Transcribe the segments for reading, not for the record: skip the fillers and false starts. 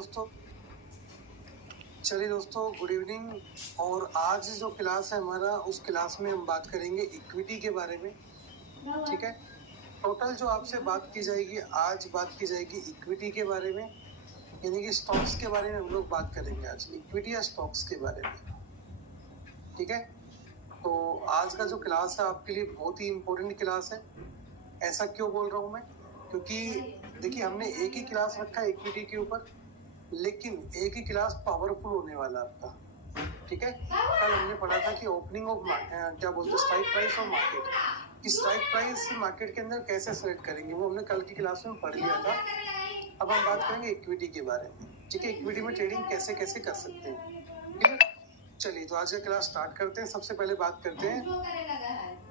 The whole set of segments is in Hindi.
दोस्तों, चलिए दोस्तों, गुड इवनिंग। और आज जो क्लास है हमारा, उस क्लास में हम बात करेंगे इक्विटी के बारे में। ठीक है, टोटल जो आपसे बात की जाएगी, आज बात की जाएगी इक्विटी के बारे में, यानी कि स्टॉक्स के बारे में हम लोग बात करेंगे आज, इक्विटी या स्टॉक्स के बारे में। ठीक है, तो आज का जो क्लास है आपके लिए बहुत ही इम्पोर्टेंट क्लास है। ऐसा क्यों बोल रहा हूँ मैं? क्योंकि देखिए, हमने एक ही क्लास रखा है इक्विटी के ऊपर, लेकिन एक ही क्लास पावरफुल होने वाला आपका। ठीक है, कल हमने पढ़ा था कि ओपनिंग ऑफ क्या बोलते हैं, स्ट्राइक प्राइस और मार्केट, कि स्ट्राइक प्राइस मार्केट के अंदर कैसे सेलेक्ट करेंगे, वो हमने कल की क्लास में पढ़ लिया था। अब हम बात करेंगे इक्विटी के बारे में। ठीक है, इक्विटी में ट्रेडिंग कैसे कैसे कर सकते हैं। ठीक है, चलिए तो आज का क्लास स्टार्ट करते हैं। सबसे पहले बात करते हैं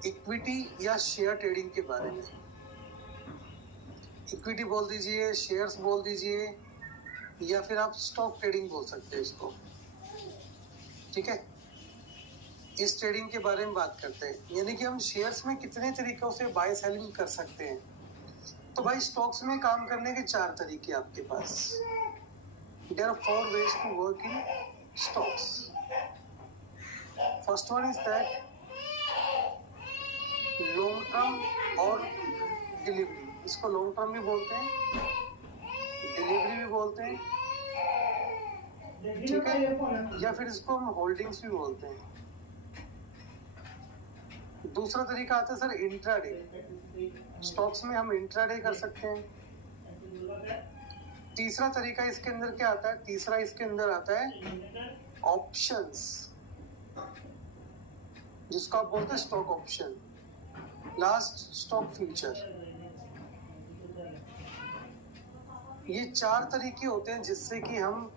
इक्विटी या शेयर ट्रेडिंग के बारे में। इक्विटी बोल दीजिए, शेयर्स बोल दीजिए, या फिर आप स्टॉक ट्रेडिंग बोल सकते हैं इसको। ठीक है, इस ट्रेडिंग के बारे में बात करते हैं, यानी कि हम शेयर्स में कितने तरीकों से बाय सेलिंग कर सकते हैं। तो भाई, स्टॉक्स में काम करने के 4 तरीके आपके पास। There are 4 ways to work in stocks. First one is that long term और डिलीवरी। इसको लॉन्ग टर्म भी बोलते हैं, डिलीवरी भी बोलते हैं। ठीक है, या फिर इसको हम होल्डिंग्स भी बोलते हैं। दूसरा तरीका आता है सर इंट्राडे। स्टॉक्स में हम इंट्राडे कर सकते हैं। तीसरा तरीका इसके अंदर क्या आता है? तीसरा इसके अंदर आता है ऑप्शंस, जिसको आप बोलते हैं stock option. Last stock future. ये 4 तरीके होते हैं जिससे कि हम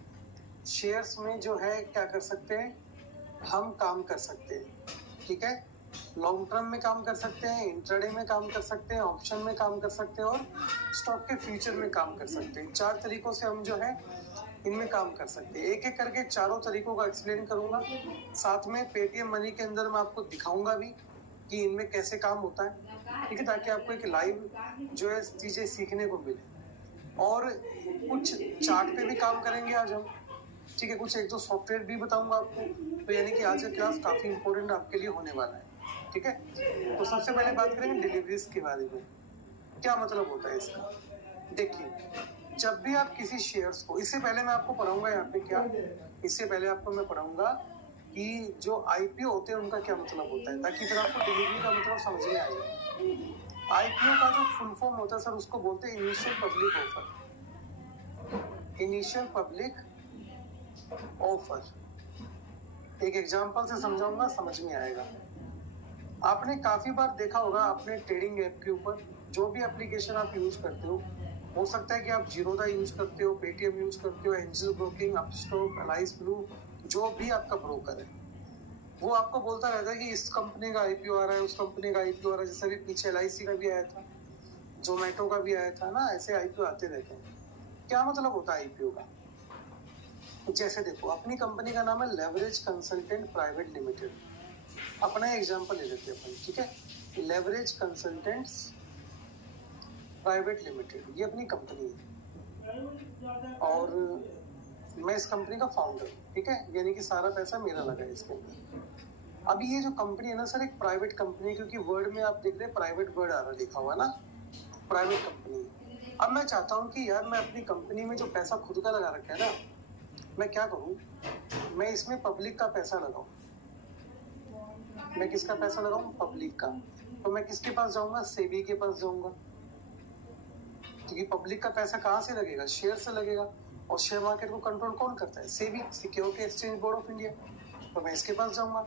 शेयर्स में जो है क्या कर सकते हैं, हम काम कर सकते हैं। ठीक है, लॉन्ग टर्म में काम कर सकते हैं, इंट्राडे में काम कर सकते हैं, ऑप्शन में काम कर सकते हैं और स्टॉक के फ्यूचर में काम कर सकते हैं। 4 तरीकों से हम जो है इनमें काम कर सकते हैं। एक एक करके चारों तरीकों का एक्सप्लेन करूंगा, साथ में पेटीएम मनी के अंदर मैं आपको दिखाऊंगा भी कि इनमें कैसे काम होता है। ठीक है, ताकि आपको एक लाइव जो है चीजें सीखने को मिले। और कुछ चार्ट पे भी काम करेंगे आज हम। ठीक है, कुछ 1-2 सॉफ्टवेयर भी बताऊंगा आपको। तो यानी कि आज का क्लास काफी इंपॉर्टेंट आपके लिए होने वाला है। ठीक है, तो सबसे पहले बात करेंगे डिलीवरीज के बारे में। क्या मतलब होता है इसका? देखिए, जब भी आप किसी शेयर्स को, इससे पहले मैं आपको पढ़ाऊंगा यहाँ पे क्या, इससे पहले आपको मैं पढ़ाऊंगा कि जो आईपीओ होते हैं उनका क्या मतलब होता है, ताकि फिर आपको डिलीवरी का मतलब समझ में आएगा। आईपीओ का जो फुल फॉर्म होता है सर, उसको बोलते हैं initial public offer. Initial public offer. एक एग्जांपल से समझाऊंगा, समझ में आएगा। आपने काफी बार देखा होगा अपने ट्रेडिंग ऐप के ऊपर, जो भी एप्लीकेशन आप यूज करते हो सकता है कि आप जीरोधा यूज करते हो, पेटीएम यूज करते हो, angel broking, Upstox, Alice blue, जो भी आपका ब्रोकर है, वो आपको बोलता रहता है कि इस कंपनी का आईपीओ आ रहा है, उस कंपनी का आईपीओ आ रहा है। जैसे भी पीछे एलआईसी का भी आया था, जोमेटो का भी आया था ना, ऐसे आईपीओ आते रहते हैं। क्या मतलब होता है आईपीओ का? जैसे देखो, अपनी कंपनी का नाम है लेवरेज कंसल्टेंट प्राइवेट लिमिटेड। अपना एग्जांपल ले लेते हैं अपन। ठीक है, लेवरेज कंसल्टेंट्स प्राइवेट लिमिटेड, ये अपनी कंपनी है और मैं इस कंपनी का फाउंडर हूँ। ठीक है, यानी कि सारा पैसा मेरा लगा है इसके अंदर। अभी ये जो कंपनी है ना सर, एक प्राइवेट कंपनी है, क्योंकि वर्ड में आप देख रहे हैं प्राइवेट वर्ड आ रहा लिखा हुआ ना, प्राइवेट कंपनी। अब मैं चाहता हूँ कि यार, मैं अपनी कंपनी में जो पैसा खुद का लगा रखा है ना, मैं क्या करूँ, मैं इसमें पब्लिक का पैसा लगाऊं। मैं किसका पैसा लगाऊं? पब्लिक का। तो मैं किसके पास जाऊंगा? सेबी के पास जाऊंगा, क्योंकि पब्लिक का पैसा कहाँ से लगेगा? शेयर से लगेगा। और शेयर मार्केट को कंट्रोल कौन करता है? SEBI, security exchange board of India. तो मैं इसके पास जाऊंगा,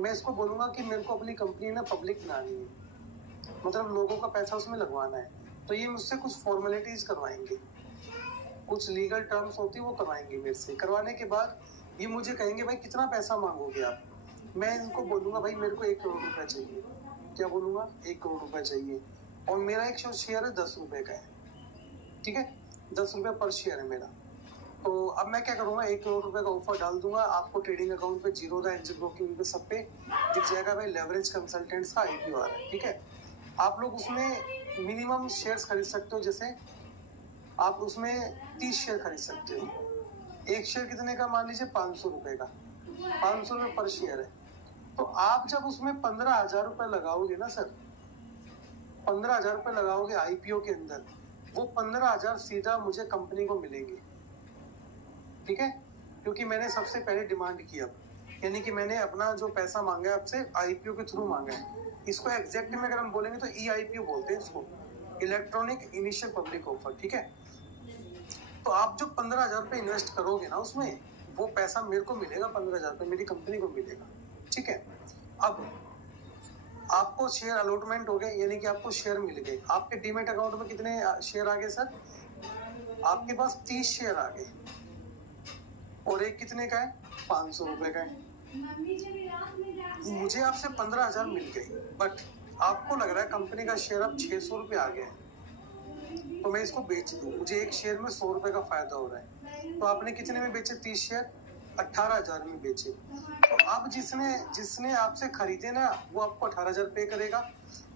मैं इसको बोलूंगा कि मेरे को अपनी कंपनी ना पब्लिक बनानी है, मतलब लोगों का पैसा उसमें लगवाना है। तो ये मुझसे कुछ फॉर्मेलिटीज करवाएंगे, कुछ लीगल टर्म्स होती है वो करवाएंगे मेरे से। करवाने के बाद ये मुझे कहेंगे, भाई कितना पैसा मांगोगे आप? मैं इनको बोलूंगा, भाई मेरे को 1 करोड़ रुपए चाहिए। क्या बोलूंगा? 1 करोड़ रुपए चाहिए। और मेरा एक शेयर है 10 रुपए का है। ठीक है, 10 रुपए पर शेयर है मेरा। तो अब मैं क्या करूंगा, 1 करोड़ रुपए का ऑफर डाल दूंगा आपको। ट्रेडिंग अकाउंट पे, जीरोधा, एंजल ब्रोकिंग पे, सब पे दिख जाएगा भाई लेवरेज कंसल्टेंट्स का आईपीओ आ रहा है। ठीक है, आप लोग उसमें मिनिमम शेयर्स खरीद सकते हो। जैसे आप उसमें 30 शेयर खरीद सकते हो। एक शेयर कितने का, मान लीजिए 500 रुपए का, 500 रुपए पर शेयर है। तो आप जब उसमें 15,000 रुपए लगाओगे ना सर, 15,000 रुपए लगाओगे आईपीओ के अंदर, वो 15,000 सीधा मुझे कंपनी को मिलेंगे, ठीक है, क्योंकि मैंने सबसे पहले डिमांड किया, यानी कि मैंने अपना जो पैसा मांगा है आपसे आईपीओ के थ्रू मांगा है। इसको एग्जैक्ट में अगर हम बोलेंगे तो ईआईपीओ बोलते हैं इसको, इलेक्ट्रॉनिक इनिशियल पब्लिक ऑफर, ठीक है। तो आप जो 15,000 रुपए इन्वेस्ट करोगे ना उसमें, वो पैसा मेरे को मिलेगा, 15,000 रुपए मेरी कंपनी को मिलेगा, ठीक है। अब आपको शेयर अलॉटमेंट हो गए, यानी कि आपको शेयर मिल गए। आपके डीमेट अकाउंट में कितने शेयर आ गए सर? आपके पास 30 शेयर आ गए, और एक कितने का है? 500 रुपए का है। मुझे आपसे 15,000 मिल गए, बट आपको लग रहा है कंपनी का शेयर अब 600 रुपए आ गया है, तो मैं इसको बेच दूं, मुझे एक शेयर में 100 रुपए का फायदा हो रहा है। तो आपने कितने में बेचे 30 शेयर? 18,000 में बेचे। तो अब जिसने आपसे खरीदे ना, वो आपको 18,000 पे करेगा,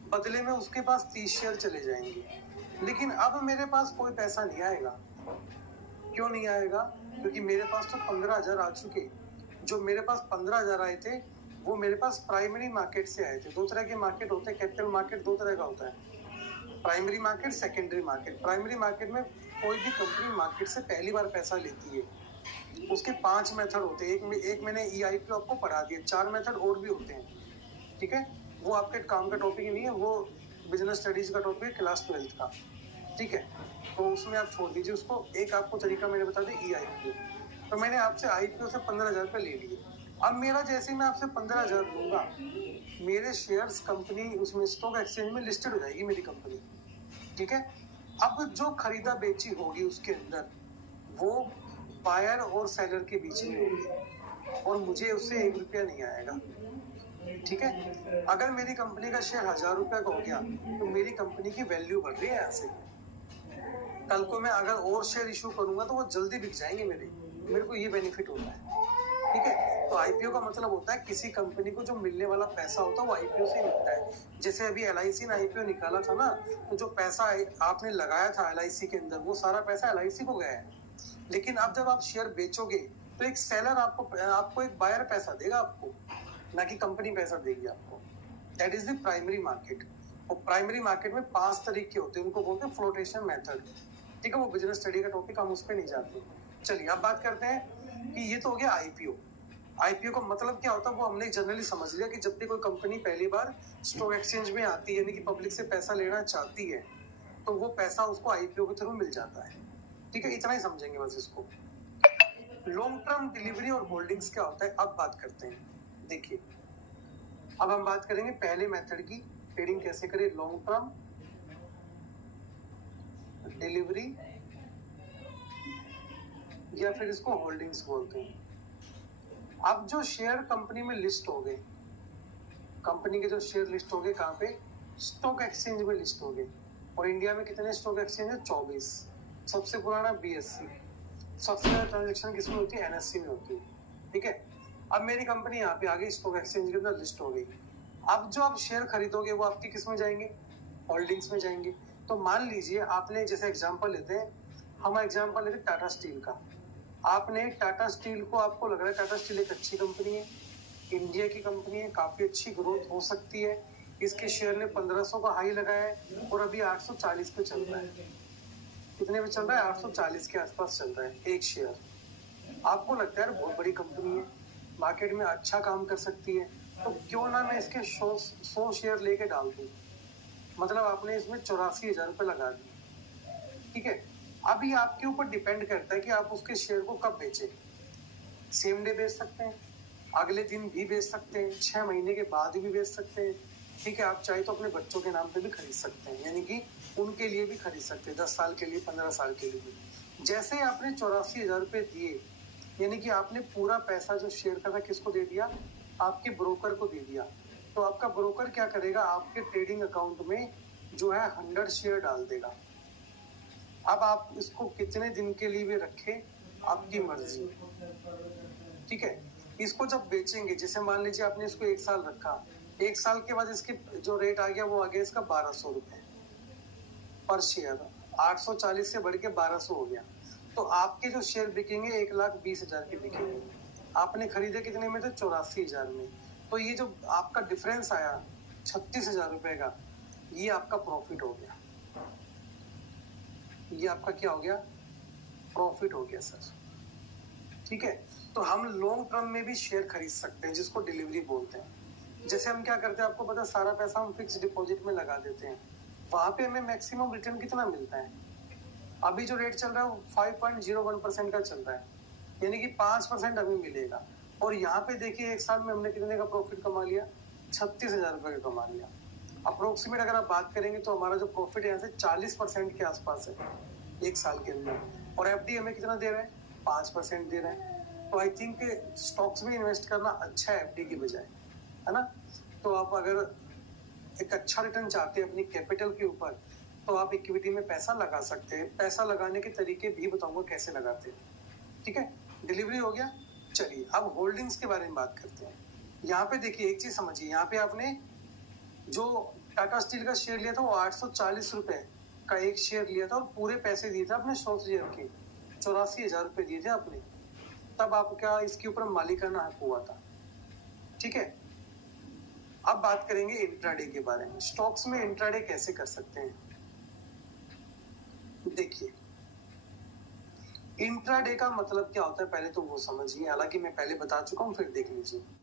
बदले में उसके पास 30 शेयर चले जाएंगे। लेकिन अब मेरे पास कोई पैसा नहीं आएगा। क्यों नहीं आएगा? क्योंकि मेरे पास तो 15,000 आ चुके। जो मेरे पास 15,000 आए थे, वो मेरे पास प्राइमरी मार्केट से आए थे। दो तरह के मार्केट होते हैं, कैपिटल मार्केट दो तरह का होता है, primary market, secondary market. Primary market में कोई भी कंपनी मार्केट से पहली बार पैसा लेती है। उसके 5 मेथड होते हैं, एक मैंने ईआईपीओ आपको पढ़ा दिया, 4 मेथड और भी होते हैं, ठीक है। वो आपके काम का टॉपिक नहीं है, वो बिजनेस स्टडीज का टॉपिक है, क्लास 12th का, ठीक है। तो उसमें आप छोड़ दीजिए उसको। एक आपको तरीका मैंने बता दिया ईआईपीओ। तो मैंने आपसे आईपीओ से 15,000 रुपये ले लिए। अब मेरा जैसे ही मैं आपसे 15,000 लूंगा, मेरे शेयर्स कंपनी उसमें स्टॉक एक्सचेंज में लिस्टेड हो जाएगी मेरी कंपनी, ठीक है। अब जो खरीदा बेची होगी उसके अंदर, वो बायर और सेलर के बीच में होगी, और मुझे उससे 1 रुपया नहीं आएगा, ठीक है। अगर मेरी कंपनी का शेयर 1,000 रुपये का हो गया, तो मेरी कंपनी की वैल्यू बढ़ रही है यहाँ से। कल को मैं अगर और शेयर इशू करूंगा तो वो जल्दी बिक जाएंगे मेरे को ये बेनिफिट होता है, ठीक है। तो आईपीओ का मतलब होता है किसी कंपनी को जो मिलने वाला पैसा होता है वो आईपीओ से मिलता है। जैसे अभी एलआईसी ने आईपीओ निकाला था ना, तो जो पैसा आपने लगाया था एलआईसी के अंदर, वो सारा पैसा एलआईसी को गया है। लेकिन अब जब आप शेयर बेचोगे, तो एक सेलर आपको एक बायर पैसा देगा आपको, ना कि कंपनी पैसा देगी आपको। That is the primary market. और प्राइमरी मार्केट में 5 तरीके होते हैं, उनको बोलते हैं फ्लोटेशन मेथड, ठीक है। वो बिजनेस स्टडी का टॉपिक, हम उस पर नहीं जाते। चलिए अब बात करते हैं कि ये तो हो गया आईपीओ। आईपीओ का मतलब क्या होता है वो हमने जनरली समझ लिया कि जब भी कोई कंपनी पहली बार स्टॉक एक्सचेंज में आती है, यानी कि पब्लिक से पैसा लेना चाहती है, तो वो पैसा उसको आईपीओ के थ्रू मिल जाता है, ठीक है। इतना ही समझेंगे बस इसको। लॉन्ग टर्म डिलीवरी और होल्डिंग्स क्या होता है, अब बात करते हैं। देखिए, अब हम बात करेंगे पहले मेथड की, ट्रेडिंग कैसे करें, लॉन्ग टर्म डिलीवरी, या फिर इसको होल्डिंग्स बोलते हैं। अब जो शेयर कंपनी में लिस्ट हो गए, कंपनी के जो शेयर लिस्ट हो गए कहाँ पे? स्टॉक एक्सचेंज में लिस्ट हो गए। और इंडिया में कितने स्टॉक एक्सचेंज है? 24। सबसे पुराना बीएससी, सबसे ज्यादा ट्रांजेक्शन किसमें होती है? एनएससी में होती है, ठीक है। अब मेरी कंपनी यहाँ पे आ गई, स्टॉक एक्सचेंज के अंदर लिस्ट हो गई। अब जो आप शेयर खरीदोगे वो आपकी किस में जाएंगे? होल्डिंग्स में जाएंगे। तो मान लीजिए आपने, जैसे एग्जांपल लेते हैं, हम एग्जांपल लेते हैं टाटा स्टील का। आपने टाटा स्टील को, आपको लग रहा है टाटा स्टील एक अच्छी कंपनी है, इंडिया की कंपनी है, काफी अच्छी ग्रोथ हो सकती है, इसके शेयर ने 1500 का हाई लगाया है और अभी 840 पे चल रहा है। कितने पे चल रहा है? 840 के आसपास चल रहा है एक शेयर। आपको लगता है बहुत बड़ी कंपनी है, मार्केट में अच्छा काम कर सकती है, तो क्यों ना मैं इसके 100 शेयर लेके डाल दूं। मतलब आपने इसमें 84,000 रुपये लगा दिए, ठीक है। अभी आपके ऊपर डिपेंड करता है कि आप उसके शेयर को कब बेचें। सेम डे बेच सकते हैं, अगले दिन भी बेच सकते हैं, 6 महीने के बाद भी बेच सकते हैं, ठीक है। आप चाहे तो अपने बच्चों के नाम पे भी खरीद सकते हैं, यानी कि उनके लिए भी खरीद सकते हैं, 10 साल के लिए, 15 साल के लिए भी। जैसे आपने 84,000 रुपये दिए, यानी कि आपने पूरा पैसा जो शेयर का था किसको दे दिया? आपके ब्रोकर को दे दिया। तो आपका ब्रोकर क्या करेगा? आपके ट्रेडिंग अकाउंट में जो है 100 शेयर डाल देगा। अब आप इसको कितने दिन के लिए भी रखें, आपकी मर्जी, ठीक है। इसको जब बेचेंगे, जैसे मान लीजिए आपने इसको 1 साल रखा, 1 साल के बाद इसके जो रेट आ गया वो आ गया इसका 1200 रुपये पर शेयर। 840 से बढ़ के 1200 हो गया। तो आपके जो शेयर बिकेंगे 1,20,000 के बिकेंगे। आपने खरीदे कितने में थे? 84,000 में। तो ये जो आपका डिफरेंस आया 36,000 रुपए का, ये आपका प्रॉफिट हो गया। ये आपका क्या हो गया? प्रॉफिट हो गया सर। ठीक है, तो हम लॉन्ग टर्म में भी शेयर खरीद सकते हैं, जिसको डिलीवरी बोलते हैं। जैसे हम क्या करते हैं, आपको पता है, सारा पैसा हम फिक्स डिपॉजिट में लगा देते हैं। वहां पे हमें मैक्सिमम रिटर्न कितना मिलता है? अभी जो रेट चल रहा है वो 5.01% का चल रहा है, यानी कि 5% अभी मिलेगा। और यहाँ पे देखिए, एक साल में हमने कितने का प्रॉफिट कमा लिया? 36,000 रुपए का कमा लिया। अप्रोक्सीमेट अगर आप बात करेंगे तो हमारा जो प्रॉफिट यहाँ से 40% के आसपास है एक साल के अंदर। और एफडी हमें कितना दे रहा है? 5% दे रहा है। तो आई थिंक स्टॉक्स में इन्वेस्ट करना अच्छा है एफडी की बजाय, है ना? तो आप अगर एक अच्छा रिटर्न चाहते हैं अपनी कैपिटल के ऊपर, तो आप इक्विटी में पैसा लगा सकते हैं। पैसा लगाने के तरीके भी बताऊंगा कैसे लगाते हैं। ठीक है, डिलीवरी हो गया। चलिए अब होल्डिंग्स के बारे में बात करते हैं। यहाँ पे देखिए, एक चीज समझिए, यहाँ पे आपने जो टाटा स्टील का शेयर लिया था वो 840 रुपए का एक शेयर लिया था और पूरे पैसे दिए थे आपने शॉर्ट शेयर के, 84,000 रुपए दिए थे आपने। तब आपका इसके ऊपर मालिकाना हक हुआ था। ठीक है, अब बात करेंगे इंट्राडे के बारे में। स्टॉक्स में इंट्राडे कैसे कर सकते हैं? देखिए, इंट्राडे का मतलब क्या होता है पहले तो वो समझिए, हालांकि मैं पहले बता चुका हूँ, फिर देख लीजिए।